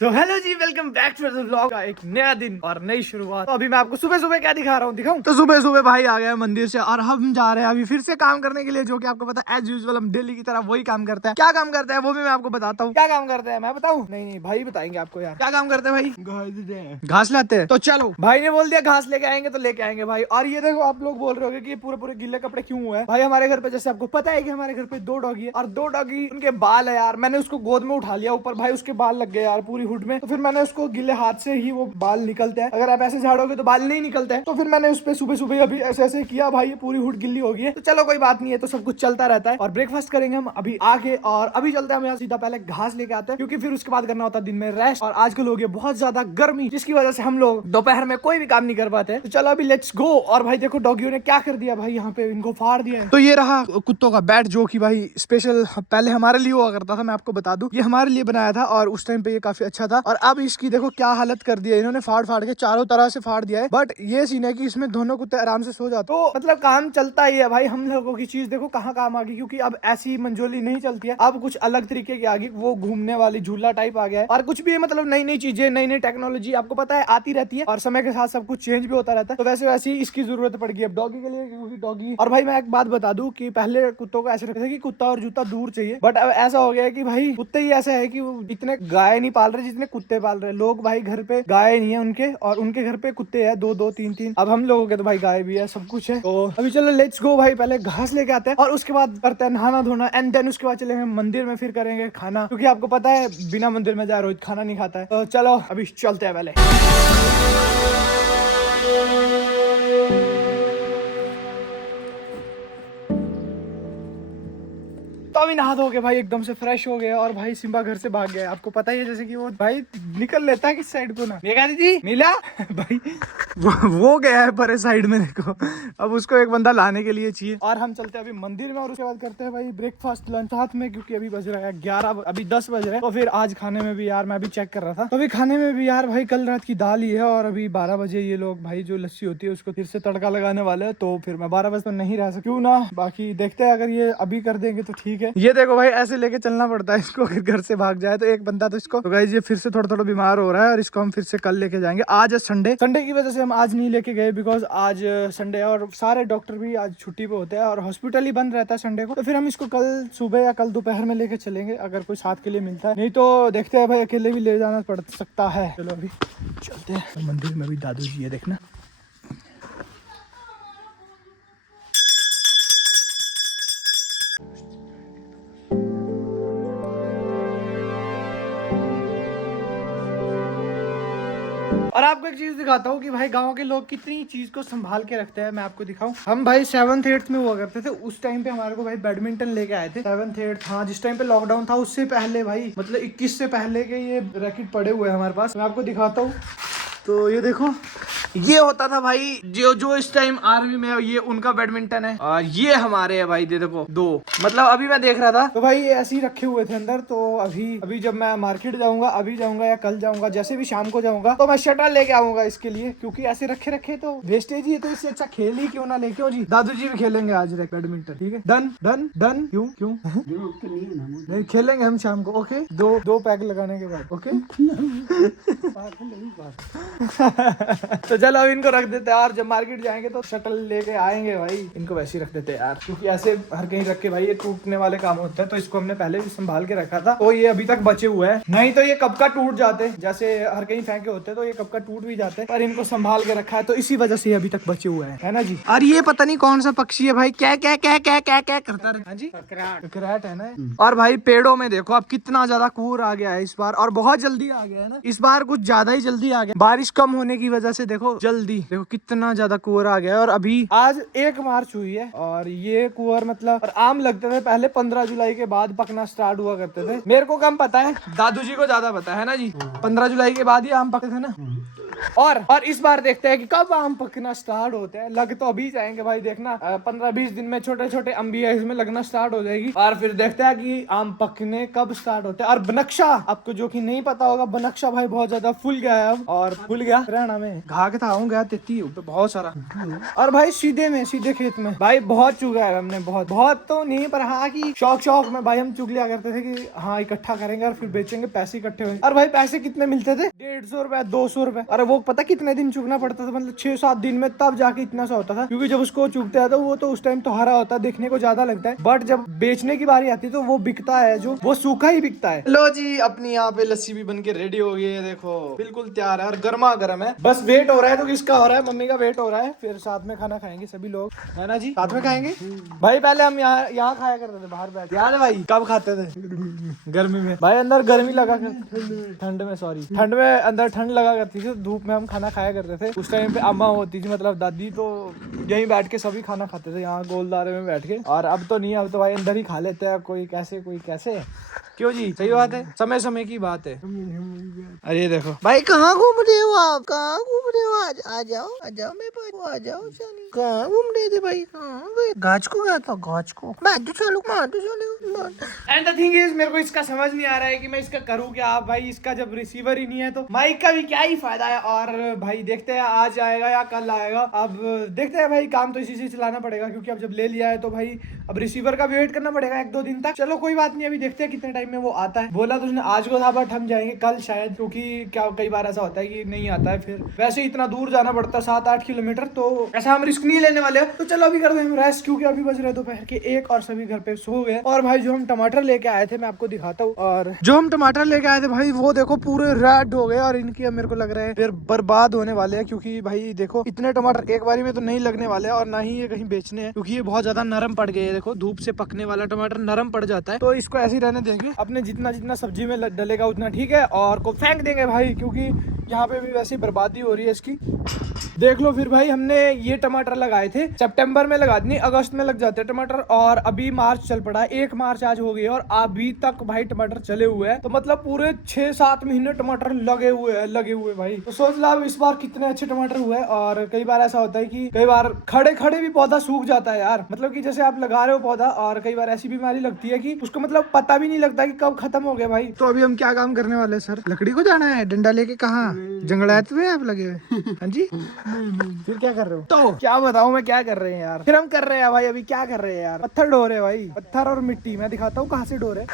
तो hello ji, welcome back to the vlog का एक नया दिन और नई शुरुआत। तो अभी मैं आपको सुबह सुबह क्या दिखा रहा हूँ, दिखाऊं? तो सुबह सुबह भाई आ गया मंदिर से और हम जा रहे हैं अभी फिर से काम करने के लिए, जो कि आपको पता है एज यूजुअल हम डेली की तरह वही काम करते हैं। क्या काम करते हैं वो भी मैं आपको बताता हूँ। क्या काम करते हैं मैं बताऊँ? नहीं भाई बताएंगे आपको। यार क्या काम करते हैं भाई? घास लाते हैं। तो चलो, भाई ने बोल दिया घास लेके आएंगे तो लेके आएंगे भाई। और ये देखो, आप लोग बोल रहे हो कि ये पूरे पूरे गिले कपड़े क्यों हुए हैं भाई? हमारे घर पे जैसे आपको पता है कि हमारे घर पे 2 डॉगी है और 2 डॉगी उनके बाल है यार। मैंने उसको गोद में उठा लिया ऊपर, भाई उसके बाल लग गए यार पूरी हुड में। तो फिर मैंने उसको गिले हाथ से ही, वो बाल निकलते हैं, अगर आप ऐसे झाड़ोगे तो बाल नहीं निकलते हैं। तो फिर मैंने उस पे सुबह सुबह अभी ऐसे ऐसे किया भाई, ये पूरी हुड गिल्ली हो गई है। तो चलो कोई बात नहीं है, तो सब कुछ चलता रहता है। और ब्रेकफास्ट करेंगे हम अभी आके, और अभी चलते हैं हम यहाँ सीधा पहले घास लेके आते हैं, क्योंकि फिर उसके बाद करना होता है दिन में रेस्ट। और आजकल हो गया बहुत ज्यादा गर्मी, जिसकी वजह से हम लोग दोपहर में कोई भी काम नहीं कर पाते। तो चलो अभी लेट्स गो। और भाई देखो डॉगियों ने क्या कर दिया भाई, यहाँ पे इनको फाड़ दिया है। तो ये रहा कुत्तों का बैट, जो कि भाई स्पेशल पहले हमारे लिए हुआ करता था। मैं आपको बता दूं, ये हमारे लिए बनाया था और उस टाइम पे ये काफी अच्छा था। और अब इसकी देखो क्या हालत कर दी है इन्होंने, फाड़ फाड़ के चारों तरह से फाड़ दिया है। बट ये सीन है कि इसमें दोनों कुत्ते आराम से सो जाते। तो मतलब काम चलता ही है भाई। हम लोगों की चीज देखो कहाँ काम आ गई, क्योंकि अब ऐसी मंजोली नहीं चलती है, अब कुछ अलग तरीके की आ गई। वो घूमने वाली झूला टाइप आ गया है, और कुछ भी मतलब नई नई चीजें, नई नई टेक्नोलॉजी आपको पता है आती रहती है, और समय के साथ सब कुछ चेंज भी होता रहता है। तो वैसे वैसे ही इसकी जरूरत पड़ गई अब डॉगी के लिए, क्योंकि डॉगी। और भाई मैं एक बात बता दूं कि पहले कुत्तों को ऐसे रखते थे कि कुत्ता और जूता दूर चाहिए, बट अब ऐसा हो गया है कि भाई कुत्ते ही ऐसे है कि वो इतने गाय नहीं पाल रहे जितने कुत्ते पाल रहे लोग। भाई घर पे गाय नहीं है उनके, और उनके घर पे कुत्ते हैं 2-2 3-3। अब हम लोगों के तो भाई गाय भी है, सब कुछ है। तो अभी चलो लेट्स गो भाई, पहले घास लेके आते हैं और उसके बाद करते हैं नहाना धोना, एंड देन उसके बाद चलेंगे मंदिर में, फिर करेंगे खाना, क्योंकि आपको पता है बिना मंदिर में जाए रोहित खाना नहीं खाता है। तो चलो अभी चलते हैं पहले। तो अभी नहा धो के भाई एकदम से फ्रेश हो गया, और भाई सिम्बा घर से भाग गया। आपको पता ही है जैसे कि वो भाई निकल लेता है किस साइड को ना। मेघा दीदी मिला भाई, वो गया है परे साइड में, देखो। अब उसको एक बंदा लाने के लिए चाहिए। और हम चलते हैं अभी मंदिर में, और उसके बाद करते हैं भाई ब्रेकफास्ट लंच साथ में, क्योंकि अभी बज रहा है 11, अभी 10 बज रहे हैं। तो फिर आज खाने में भी यार, मैं अभी चेक कर रहा था, तो अभी खाने में भी यार भाई कल रात की दाल ही है, और अभी 12 बजे ये लोग भाई जो लस्सी होती है उसको फिर से तड़का लगाने वाले हैं। तो फिर मैं 12 बजे तो नहीं रह सकता, क्यों ना। बाकी देखते हैं, अगर ये अभी कर देंगे तो ठीक है। ये देखो भाई ऐसे लेके चलना पड़ता है इसको, अगर घर से भाग जाए तो एक बंदा तो इसको। तो गाइस ये फिर से थोड़ा थोड़ा बीमार हो रहा है, और इसको हम फिर से कल लेके जाएंगे। आज है संडे की वजह से हम आज नहीं लेके गए, बिकॉज आज संडे है और सारे डॉक्टर भी आज छुट्टी पे होते हैं, और हॉस्पिटल ही बंद रहता है संडे को। तो फिर हम इसको कल सुबह या कल दोपहर में लेके चलेंगे, अगर कोई साथ के लिए मिलता है, नहीं तो देखते हैं भाई, अकेले भी ले जाना पड़ सकता है। चलो अभी चलते हैं मंदिर में। भी दादू जी है देखना। और आपको एक चीज दिखाता हूँ कि भाई गांव के लोग कितनी चीज को संभाल के रखते हैं। मैं आपको दिखाऊं, हम भाई 7th 8th में हुआ करते थे, उस टाइम पे हमारे को भाई बैडमिंटन लेके आए थे 7th 8th। हाँ, जिस टाइम पे लॉकडाउन था उससे पहले भाई, मतलब 21 से पहले के ये रैकेट पड़े हुए हैं हमारे पास। मैं आपको दिखाता हूँ। तो ये देखो, ये होता था भाई जो इस टाइम आर्मी में है, ये उनका बैडमिंटन है, और ये हमारे है भाई। देखो 2, मतलब अभी मैं देख रहा था तो भाई ये ऐसे ही रखे हुए थे अंदर। तो अभी जब मैं मार्केट जाऊंगा, अभी जाऊंगा या कल जाऊंगा, जैसे भी शाम को जाऊंगा, तो मैं शटल लेके आऊंगा इसके लिए, क्योंकि ऐसे रखे रखे तो वेस्टेज ही है। तो इससे अच्छा खेल ही क्यों ना ले। क्यों जी, दादू जी भी खेलेंगे आज बैडमिंटन, ठीक है? Done done done. क्यों क्यों नहीं खेलेंगे हम शाम को, ओके? दो पैक लगाने के बाद, ओके? तो चलो अब इनको रख देते हैं, और जब मार्केट जाएंगे तो शटल लेके आएंगे भाई। इनको वैसे ही रख देते हैं यार, क्योंकि ऐसे हर कहीं रख के भाई ये टूटने वाले काम होते हैं। तो इसको हमने पहले भी संभाल के रखा था, तो ये अभी तक बचे हुए हैं, नहीं तो ये कब का टूट जाते। जैसे हर कहीं फेंके होते तो ये कब का टूट भी जाते, पर इनको संभाल के रखा है, तो इसी वजह से अभी तक बचे हुए हैं, है ना जी? और ये पता नहीं कौन सा पक्षी है भाई, क्या क्या क्या क्या क्या क्या करता है जी? ककराट है ना। और भाई पेड़ों में देखो अब कितना ज्यादा कूर आ गया है इस बार, और बहुत जल्दी आ गया है ना इस बार, कुछ ज्यादा ही जल्दी आ गया। बारिश कम होने की वजह से देखो जल्दी, देखो कितना ज्यादा कुंवर आ गया है। और अभी आज 1 मार्च हुई है, और ये कुंवर मतलब, और आम लगते थे पहले 15 जुलाई के बाद पकना स्टार्ट हुआ करते थे। मेरे को कम पता है, दादू जी को ज्यादा पता है ना जी। 15 जुलाई के बाद ही आम पकते थे ना। और इस बार देखते हैं कि कब आम पकना स्टार्ट होते हैं। लग तो अभी जाएंगे भाई, देखना 15-20 दिन में छोटे छोटे अंबिया इसमें लगना स्टार्ट हो जाएगी, और फिर देखते हैं कि आम पकने कब स्टार्ट होते हैं। और बनक्शा, आपको जो कि नहीं पता होगा, बनक्शा भाई बहुत ज्यादा फूल गया है अब, और फूल गया हरियाणा में घाघ था, आऊँ गया तेती बहुत सारा। और भाई सीधे खेत में भाई बहुत चुगा है हमने, बहुत तो नहीं पर हाँ की शौक में भाई हम चुग लिया करते थे कि हाँ इकट्ठा करेंगे और फिर बेचेंगे, पैसे इकट्ठे होंगे। और भाई पैसे कितने मिलते थे? 150 रुपए 200 रुपए। अरे वो पता कितने दिन चुगना पड़ता था, मतलब 6-7 दिन में, तब जाके इतना सा होता था। क्योंकि जब उसको चुगते हैं तो वो तो उस टाइम तो हरा होता है, देखने को ज्यादा लगता है, बट जब बेचने की बारी आती है तो वो बिकता है, जो वो सूखा ही बिकता है। लो जी, अपनी यहाँ पे लस्सी भी बन के रेडी हो गई है, देखो बिल्कुल तैयार है और गर्मा गर्म है। बस वेट हो रहा है, तो किसका हो रहा है? मम्मी का वेट हो रहा है। फिर साथ में खाना खाएंगे सभी लोग, है ना जी? साथ में खाएंगे भाई। पहले हम यहाँ खाया करते थे बाहर बैठ, याद है भाई? कब खाते थे? गर्मी में भाई, अंदर गर्मी लगा करती, ठंड में सॉरी, ठंड में अंदर ठंड लगा करती थी, धूप में हम खाना खाया करते थे। उस टाइम पे अम्मा होती थी, मतलब दादी, तो यहीं बैठ के सभी खाना खाते थे, यहाँ गोलदारे में बैठ के। और अब तो नहीं, अब तो भाई अंदर ही खा लेते हैं, कोई कैसे कोई कैसे। क्यों जी? सही बात है, समय समय की बात है। अरे देखो भाई, कहाँ घूम रहे हो आप? कहाँ घूम रहे हो? आ जाओ मेरे पास, आ जाओ। कहाँ घूम रहे थे भाई? कहाँ गए? गाछ को गया था, गाछ को। मार चलो। एंड द थिंग इज, मेरे को इसका समझ नहीं आ रहा है कि मैं इसका करूँ क्या भाई। इसका जब रिसीवर ही नहीं है तो माइक का भी क्या ही फायदा है। और भाई देखते हैं आज आएगा या कल आएगा, अब देखते हैं भाई। काम तो इसी से चलाना पड़ेगा, क्योंकि अब जब ले लिया है तो भाई अब रिसीवर का भी वेट करना पड़ेगा 1-2 दिन तक। चलो कोई बात नहीं, अभी देखते हैं कितने टाइम में वो आता है। बोला तो उसने आज को था, बट हम जाएंगे कल शायद, क्योंकि क्या कई बार ऐसा होता है कि नहीं आता है। फिर वैसे इतना दूर जाना पड़ता है, 7-8 किलोमीटर, तो ऐसा हम रिस्क नहीं लेने वाले हैं। तो चलो अभी कर दो रेस्ट, क्योंकि अभी बज रहे दोपहर के 1 और सभी घर पे सो गए। और भाई जो हम टमाटर लेके आए थे, मैं आपको दिखाता हूँ। और जो हम टमाटर लेके आए थे भाई, वो देखो पूरे रेड हो गए, और इनकी अब मेरे को लग रहा है फिर बर्बाद होने वाले हैं। क्योंकि भाई देखो, इतने टमाटर एक बारी में तो नहीं लगने वाले, और ना ही ये कहीं बेचने हैं, क्योंकि ये बहुत ज्यादा नरम पड़ गए। देखो धूप से पकने वाला टमाटर नरम पड़ जाता है, तो इसको ऐसे ही रहने देंगे। अपने जितना सब्जी में डलेगा उतना ठीक है, और को फेंक देंगे भाई, क्योंकि यहाँ पे भी वैसी बर्बादी हो रही है इसकी। देख लो फिर भाई, हमने ये टमाटर लगाए थे सितंबर में, लगा दिए अगस्त में लग जाते हैं टमाटर, और अभी मार्च चल पड़ा है, 1 मार्च आज हो गई, और अभी तक भाई टमाटर चले हुए हैं। तो मतलब पूरे 6-7 महीने टमाटर लगे हुए भाई। तो सोच ला इस बार कितने अच्छे टमाटर हुए। और कई बार ऐसा होता है कि कई बार खड़े भी पौधा सूख जाता है यार, मतलब कि जैसे आप लगा रहे हो पौधा, और कई बार ऐसी बीमारी लगती है कि उसको मतलब पता भी नहीं लगता कि कब खत्म हो गया भाई। तो अभी हम क्या काम करने वाले सर? लकड़ी को जाना है, डंडा लेके। कहाँ जंगलात में आप लगे हुए? हाँ जी। फिर क्या कर रहे हो? तो क्या बताऊं मैं क्या कर रहे हैं यार। फिर हम कर रहे हैं भाई, अभी क्या कर रहे हैं यार, पत्थर ढो रहे हैं भाई, पत्थर और मिट्टी। मैं दिखाता हूँ कहाँ से ढो रहे।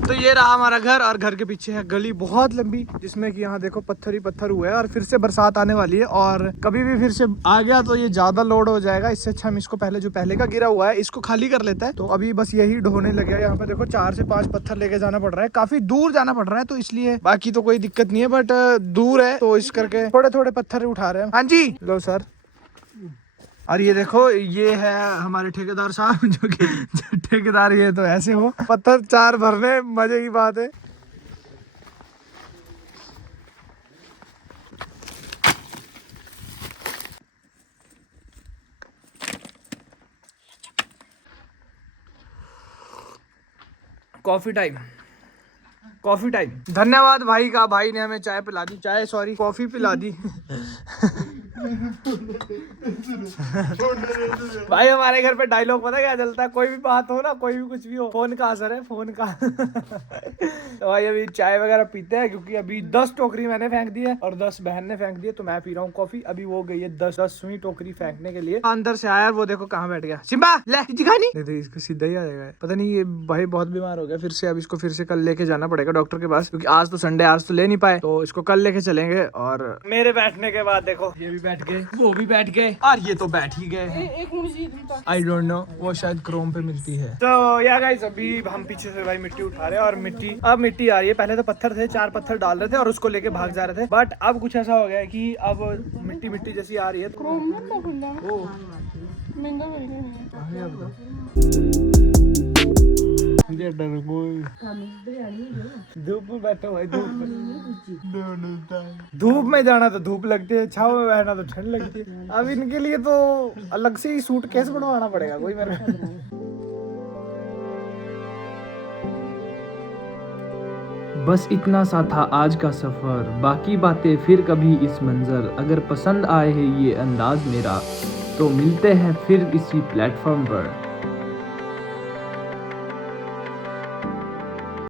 तो ये रहा हमारा घर, और घर के पीछे है गली बहुत लंबी, जिसमें कि यहाँ देखो पत्थर ही पत्थर हुआ है। और फिर से बरसात आने वाली है, और कभी भी फिर से आ गया तो ये ज्यादा लोड हो जाएगा। इससे अच्छा हम इसको पहले, जो पहले का गिरा हुआ है, इसको खाली कर लेता है। तो अभी बस यही ढोने लगे हैं। यहाँ पे देखो 4 से 5 पत्थर लेके जाना पड़ रहा है, काफी दूर जाना पड़ रहा है, तो इसलिए बाकी तो कोई दिक्कत नहीं है, बट दूर है तो इस करके थोड़े पत्थर उठा रहे हैं। हाँ जी लो सर। और ये देखो, ये है हमारे ठेकेदार साहब, जो ठेकेदार, ये तो ऐसे हो पत्थर 4 भरने, मजे की बात है। Coffee time. धन्यवाद भाई का, भाई ने हमें चाय पिला दी, कॉफी पिला दी। भाई हमारे घर पे डायलॉग पता क्या चलता है, कोई भी बात हो ना, कोई भी कुछ भी हो, फोन का असर है, फोन का। तो भाई अभी चाय वगैरह पीते हैं, क्योंकि अभी 10 टोकरी मैंने फेंक दी है और 10 बहन ने फेंक दी है, तो मैं पी रहा हूँ कॉफी। अभी वो गई है 10वीं टोकरी फेंकने के लिए। अंदर से आया, वो देखो कहाँ बैठ गया। सिम्बा ले खानी, इसको सीधा ही आ जाएगा। पता नहीं ये भाई बहुत बीमार हो गया फिर से। अब इसको फिर से कल लेके जाना पड़ेगा डॉक्टर के पास, क्योंकि आज तो संडे, आज तो ले नहीं पाए, तो इसको कल लेके चलेंगे। और मेरे बैठने के बाद देखो, ये भी बैठ गए, वो भी बैठ गए, और ये तो बैठ ही गए। आई डोंट नो, वो शायद क्रोम पे मिलती है। तो या गाइस, अभी हम पीछे से भाई मिट्टी उठा रहे हैं, और अब मिट्टी आ रही है। पहले तो पत्थर थे, 4 पत्थर डाल रहे थे और उसको लेके भाग जा रहे थे, बट अब कुछ ऐसा हो गया है कि अब मिट्टी जैसी आ रही है। धूप में बैठो भाई, धूप में जाना तो धूप लगती है, छाव में बैठना तो ठंड लगती है। अब इनके लिए तो अलग से ही सूट केस बनवाना पड़ेगा कोई मेरे। बस इतना सा था आज का सफर, बाकी बातें फिर कभी इस मंजर। अगर पसंद आए है ये अंदाज मेरा, तो मिलते हैं फिर किसी प्लेटफॉर्म पर।